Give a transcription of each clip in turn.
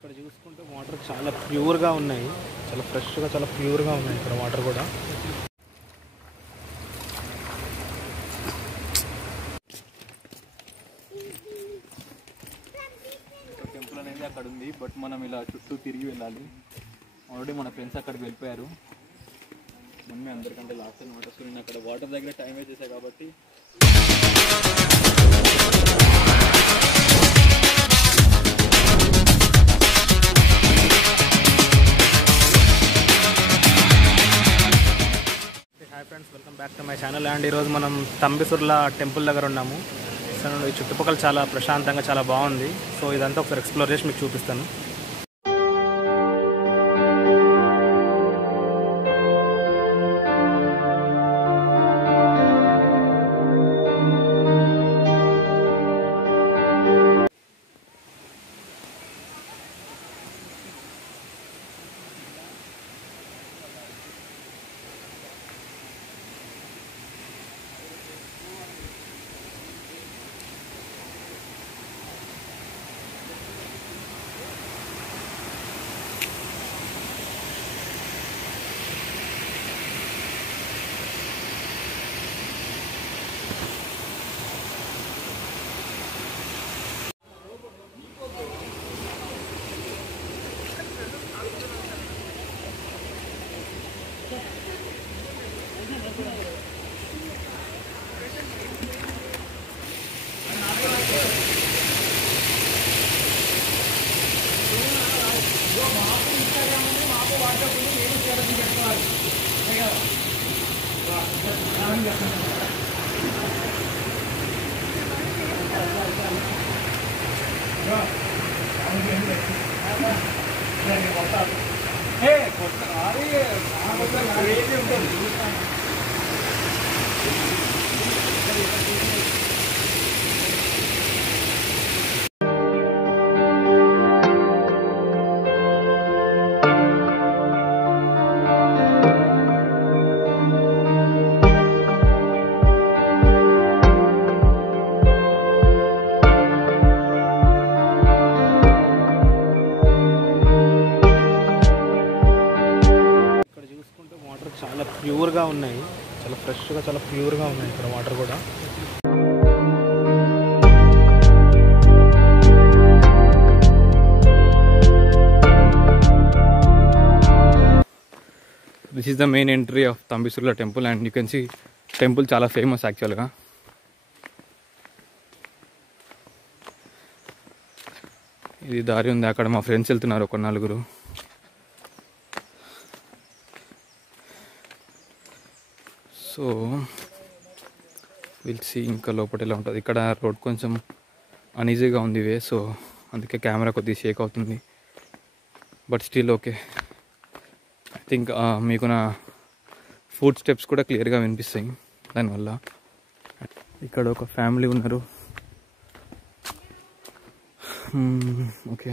ఇక్కడ చూసుకుంటే వాటర్ చాలా ప్యూర్గా ఉన్నాయి, చాలా ఫ్రెష్గా, చాలా ప్యూర్గా ఉన్నాయి ఇక్కడ వాటర్ కూడా. టెంపుల్ అనేది అక్కడ ఉంది, బట్ మనం ఇలా చుట్టూ తిరిగి వెళ్ళాలి. ఆల్రెడీ మన ఫ్రెండ్స్ అక్కడికి వెళ్ళిపోయారు. మమ్మీ అందరికంటే లాస్ట్ అనమాట. సో నేను అక్కడ వాటర్ దగ్గర టైం వేస్ట్ చేశాను కాబట్టి hi friends, welcome back to my channel. And ఈరోజు మనం తంబిసుర్ల టెంపుల్ దగ్గర ఉన్నాము. ఈ చుట్టుపక్కల చాలా ప్రశాంతంగా, చాలా బాగుంది. సో ఇదంతా ఒకసారి ఎక్స్ప్లోర్ చేసి మీకు చూపిస్తాను. చాలా ప్యూర్గా ఉన్నాయి, చాలా ఫ్రెష్గా, చాలా ప్యూర్గా ఉన్నాయి ఇక్కడ వాటర్ కూడా. This is the main entry of తంబిసుర్ల temple. And you can see temple చాలా ఫేమస్ యాక్చువల్గా. ఇది దారి ఉంది, అక్కడ మా ఫ్రెండ్స్ వెళ్తున్నారు ఒక నలుగురు. సో విల్ సీ ఇంకా లోపల ఎలా ఉంటుంది. ఇక్కడ రోడ్ కొంచెం అన్ఈజీగా ఉంది వే, సో అందుకే కెమెరా కొద్దిగా షేక్ అవుతుంది. But still okay. I think మీకు నా ఫుట్ స్టెప్స్ కూడా క్లియర్గా వినిపిస్తాయి దానివల్ల. ఇక్కడ ఒక ఫ్యామిలీ ఉన్నారు. ఓకే,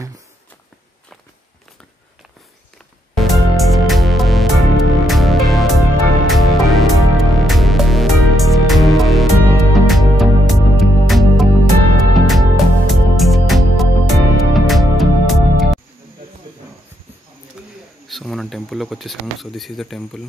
సో మనం టెంపుల్లోకి వచ్చేసాము. So this is the temple.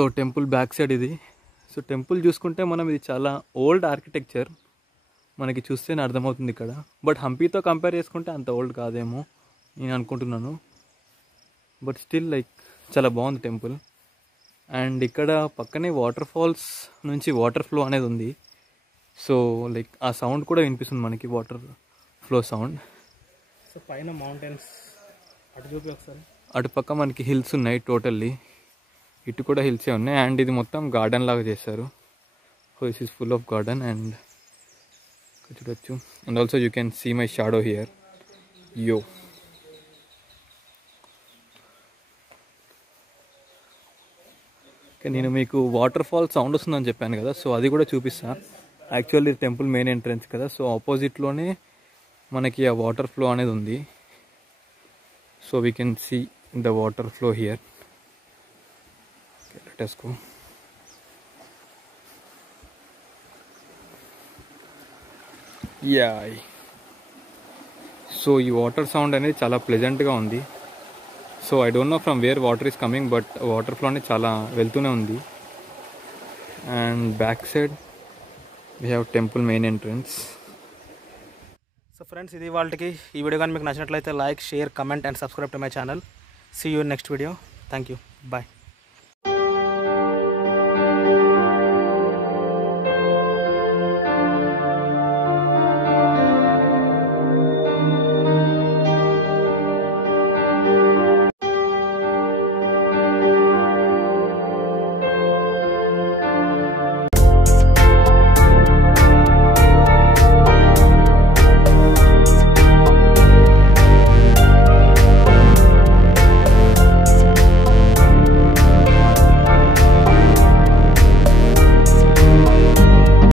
So temple back side ఇది. సో టెంపుల్ చూసుకుంటే మనం ఇది చాలా ఓల్డ్ ఆర్కిటెక్చర్ మనకి చూస్తేనే అర్థమవుతుంది ఇక్కడ. బట్ హంపీతో కంపేర్ చేసుకుంటే అంత ఓల్డ్ కాదేమో నేను అనుకుంటున్నాను. బట్ స్టిల్ లైక్ చాలా బాగుంది టెంపుల్. అండ్ ఇక్కడ పక్కనే వాటర్ ఫాల్స్ నుంచి వాటర్ ఫ్లో అనేది ఉంది. సో లైక్ ఆ సౌండ్ కూడా వినిపిస్తుంది మనకి, వాటర్ ఫ్లో సౌండ్. సో పైన మౌంటైన్స్ అటు చూపి ఒకసారి. అటు పక్క మనకి హిల్స్ ఉన్నాయి టోటల్లీ, ఇటు కూడా హిల్సే ఉన్నాయి. అండ్ ఇది మొత్తం గార్డెన్ లాగా చేశారు. So this is full of garden. And చూడొచ్చు. And also you can see my shadow here. యో నేను మీకు వాటర్ ఫాల్ సౌండ్ వస్తుందని చెప్పాను కదా, సో అది కూడా చూపిస్తాను. యాక్చువల్లీ టెంపుల్ మెయిన్ ఎంట్రన్స్ కదా, సో ఆపోజిట్లోనే మనకి ఆ వాటర్ ఫ్లో అనేది ఉంది. So we can see the water flow here. Let us go. Yeah, so ఈ వాటర్ సౌండ్ అనేది చాలా ప్లెజెంట్గా ఉంది. So I don't know from where water is coming, but water flow అనేది చాలా వెళ్తూనే ఉంది. And back side we have temple main entrance. So friends, ఇది వాళ్ళకి ఈ వీడియో కానీ మీకు నచ్చినట్లయితే like, share, comment and subscribe to my channel. See you next video. Thank you. Bye.